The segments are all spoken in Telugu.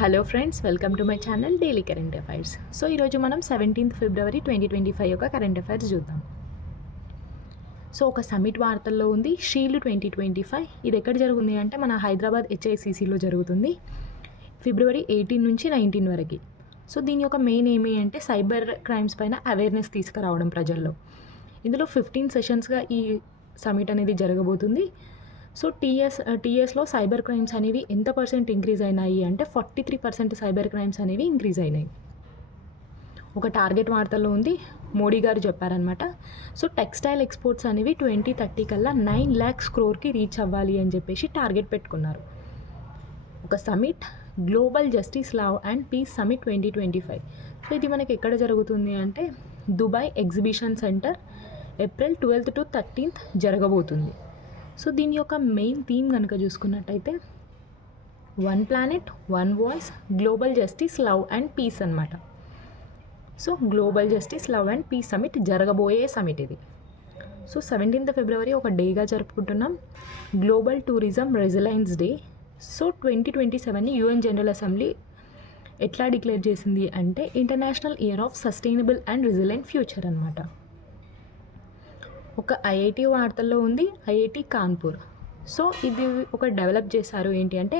Hello friends, welcome to my channel daily current affairs. So ఈరోజు మనం 17th ఫిబ్రవరి 2025 యొక్క కరెంట్ అఫైర్స్ చూద్దాం. సో ఒక సమిట్ వార్తల్లో ఉంది, షీల్డ్ 2025. ఇది ఎక్కడ జరుగుతుంది అంటే మన హైదరాబాద్ HICCలో జరుగుతుంది, ఫిబ్రవరి 18 నుంచి 19 వరకు. సో దీని యొక్క మెయిన్ ఏమి అంటే సైబర్ క్రైమ్స్ పైన అవేర్నెస్ తీసుకురావడం ప్రజల్లో. ఇందులో 15 సెషన్స్గా ఈ సమిట్ అనేది జరగబోతుంది. సో టీఎస్లో సైబర్ క్రైమ్స్ అనేవి ఎంత పర్సెంట్ ఇంక్రీజ్ అయినాయి అంటే 43% సైబర్ క్రైమ్స్ అనేవి ఇంక్రీజ్ అయినాయి. ఒక టార్గెట్ వార్తల్లో ఉంది, మోడీ గారు చెప్పారనమాట. సో టెక్స్టైల్ ఎక్స్పోర్ట్స్ అనేవి 2030 కల్లా 9 lakhs crore రీచ్ అవ్వాలి అని చెప్పేసి టార్గెట్ పెట్టుకున్నారు. ఒక summit, global justice law and peace summit 2025. So ఇది మనకి ఎక్కడ జరుగుతుంది అంటే Dubai exhibition centre, April 12th to 13th జరగబోతుంది. సో దీని యొక్క మెయిన్ థీమ్ కనుక చూసుకున్నట్టయితే one planet, one voice, global justice, love and peace అనమాట. So global justice, love and peace summit జరగబోయే సమిట్ ఇది. సో 17th ఫిబ్రవరి ఒక డేగా జరుపుకుంటున్నాం, global tourism resilience day. So 2027ని UN జనరల్ అసెంబ్లీ ఎట్లా డిక్లేర్ చేసింది అంటే international year of sustainable and resilient future అనమాట. ఒక IIT వార్తల్లో ఉంది, IIT కాన్పూర్. సో ఇది ఒక డెవలప్ చేశారు ఏంటి అంటే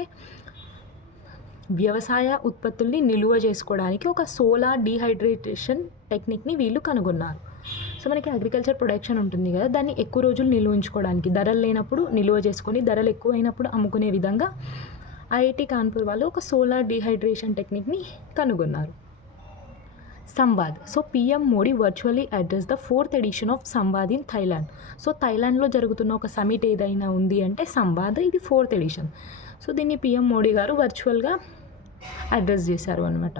వ్యవసాయ ఉత్పత్తుల్ని నిలువ చేసుకోవడానికి ఒక సోలార్ డీహైడ్రేటేషన్ టెక్నిక్ని వీళ్ళు కనుగొన్నారు. సో మనకి అగ్రికల్చర్ ప్రొడక్షన్ ఉంటుంది కదా, దాన్ని ఎక్కువ రోజులు నిల్వ ఉంచుకోవడానికి, ధరలు లేనప్పుడు నిల్వ చేసుకొని ధరలు ఎక్కువైనప్పుడు అమ్ముకునే విధంగా IIT కాన్పూర్ వాళ్ళు ఒక సోలార్ డీహైడ్రేషన్ టెక్నిక్ని కనుగొన్నారు. Samvad. So PM Modi virtually address the 4th edition of Samvad in Thailand. So థైలాండ్లో జరుగుతున్న ఒక సమిట్ ఏదైనా ఉంది అంటే సంవాద్, ఇది 4th ఎడిషన్. సో దీన్ని PM మోడీ గారు వర్చువల్గా అడ్రస్ చేశారు అనమాట.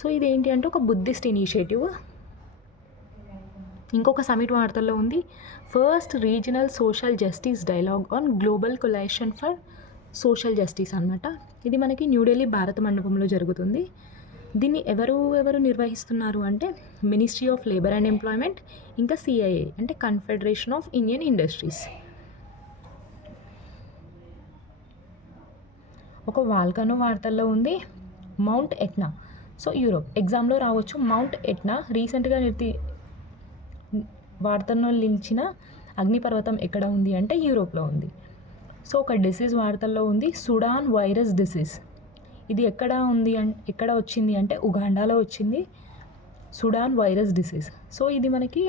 సో ఇదేంటి అంటే ఒక బుద్ధిస్ట్ ఇనిషియేటివ్. ఇంకొక సమిట్ వార్తల్లో ఉంది, first regional social justice dialogue on global coalition for social justice అనమాట. ఇది మనకి న్యూఢిల్లీ భారత మండపంలో జరుగుతుంది. దీన్ని ఎవరు నిర్వహిస్తున్నారు అంటే ministry of labour and employment, ఇంకా CII అంటే కన్ఫెడరేషన్ ఆఫ్ ఇండియన్ ఇండస్ట్రీస్. ఒక వాల్కనో వార్తల్లో ఉంది, మౌంట్ ఎట్నా. సో యూరోప్ ఎగ్జామ్లో రావచ్చు. మౌంట్ ఎట్నా రీసెంట్గా వార్తల్లో నిలిచిన అగ్నిపర్వతం ఎక్కడ ఉంది అంటే యూరోప్లో ఉంది. సో ఒక డిసీజ్ వార్తల్లో ఉంది, సుడాన్ వైరస్ డిసీజ్. ఇది ఎక్కడ వచ్చింది అంటే ఉగాండాలో వచ్చింది, సుడాన్ వైరస్ డిసీజ్. సో ఇది మనకి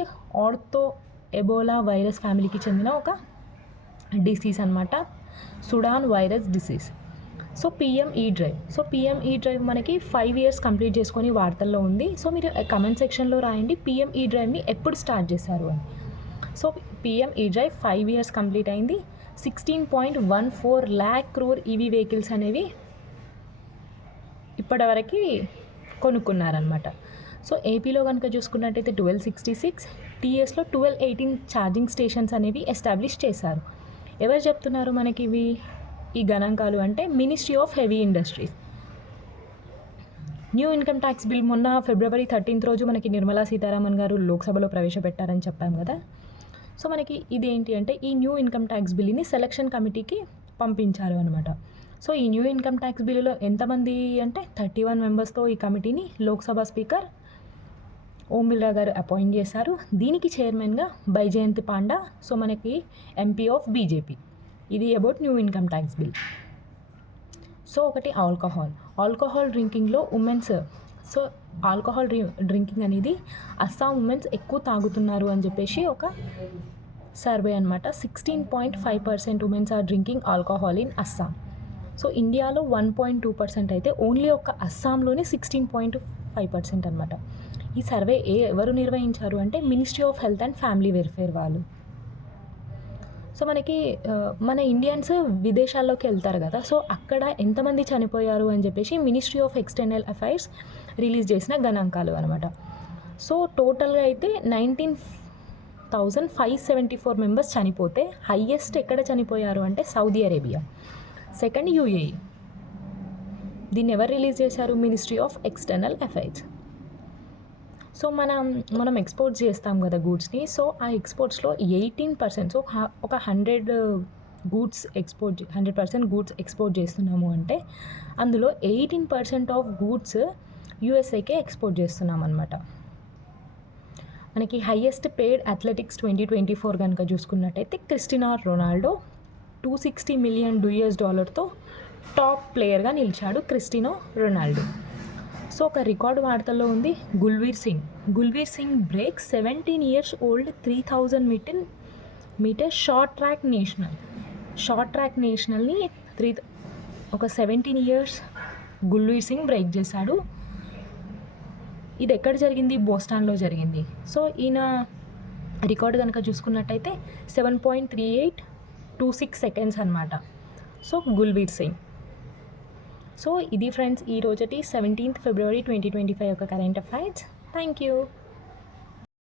ఆర్థో ఎబోలా వైరస్ ఫ్యామిలీకి చెందిన ఒక డిసీజ్ అనమాట, Sudan virus disease. So PME drive. So PME drive మనకి 5 years కంప్లీట్ చేసుకొని వార్తల్లో ఉంది. సో మీరు కమెంట్ సెక్షన్లో రాయండి PME డ్రైవ్ని ఎప్పుడు స్టార్ట్ చేశారు అని. So PME drive 5 years complete అయింది. 16.14 lakh crore EV వెహికల్స్ అనేవి ఇప్పటివరకు కొనుక్కున్నారనమాట. సో ఏపీలో కనుక చూసుకున్నట్టయితే 1266, TSలో 1218 ఛార్జింగ్ స్టేషన్స్ అనేవి ఎస్టాబ్లిష్ చేశారు. ఎవరు చెప్తున్నారు మనకి ఈ గణాంకాలు అంటే ministry of heavy industries. New income tax bill మొన్న ఫిబ్రవరి 13th రోజు మనకి నిర్మలా సీతారామన్ గారు లోక్సభలో ప్రవేశపెట్టారని చెప్పాం కదా. సో మనకి ఇదేంటి అంటే ఈ న్యూ ఇన్కమ్ ట్యాక్స్ బిల్ని సెలక్షన్ కమిటీకి పంపించారు అనమాట. సో ఈ న్యూ ఇన్కమ్ ట్యాక్స్ బిల్లులో ఎంతమంది అంటే 31 members ఈ కమిటీని లోక్సభ స్పీకర్ ఓం బిర్లా గారు అపాయింట్ చేశారు. దీనికి చైర్మన్గా బైజయంత్ పాండా, సో మనకి MP ఆఫ్ BJP. ఇది about new income tax bill. So ఒకటి ఆల్కహాల్ డ్రింకింగ్లో ఉమెన్స్. సో ఆల్కహాల్ డ్రింకింగ్ అనేది అస్సాం ఉమెన్స్ ఎక్కువ తాగుతున్నారు అని చెప్పేసి ఒక సర్వే అనమాట. 16.5% womens are drinking alcohol in Assam. So ఇండియాలో 1.2% అయితే ఓన్లీ ఒక అస్సాంలోనే 16.5% అనమాట. ఈ సర్వే ఎవరు నిర్వహించారు అంటే ministry of health and family welfare వాళ్ళు. సో మనకి మన ఇండియన్స్ విదేశాల్లోకి వెళ్తారు కదా, సో అక్కడ ఎంతమంది చనిపోయారు అని చెప్పేసి ministry of external affairs release చేసిన గణాంకాలు అనమాట. సో టోటల్గా అయితే 19,574 members చనిపోతే హైయెస్ట్ ఎక్కడ చనిపోయారు అంటే సౌదీ అరేబియా, సెకండ్ UAE. దీన్ని ఎవరు రిలీజ్ చేశారు? Ministry of external affairs. So మనం ఎక్స్పోర్ట్స్ చేస్తాం కదా గూడ్స్ని. సో ఆ ఎక్స్పోర్ట్స్లో 18%, సో ఒక 100 గూడ్స్ ఎక్స్పోర్ట్ 100% గూడ్స్ ఎక్స్పోర్ట్ చేస్తున్నాము అంటే అందులో 18% ఆఫ్ గూడ్స్ యూఎస్ఏకే ఎక్స్పోర్ట్ చేస్తున్నాం అనమాట. మనకి హైయెస్ట్ పేడ్ అథ్లెటిక్స్ 2024 కనుక చూసుకున్నట్టయితే క్రిస్టినా రొనాల్డో $260 మిలియన్ టాప్ ప్లేయర్గా నిలిచాడు క్రిస్టినో రొనాల్డో. సో ఒక రికార్డు వార్తల్లో ఉంది Gulveer Singh break 17 years old 3000 meter short track నేషనల్ని ఒక 17 years గుల్వీర్ సింగ్ బ్రేక్ చేశాడు. ఇది ఎక్కడ జరిగింది? బోస్టాన్లో జరిగింది. సో ఈయన రికార్డు కనుక చూసుకున్నట్టయితే 7.3826 seconds అనమాట. సో గుల్వీర్ సింగ్. సో ఇది ఫ్రెండ్స్ ఈ రోజటి 17th February 2025 యొక్క కరెంట్ అఫైర్స్. Thank you.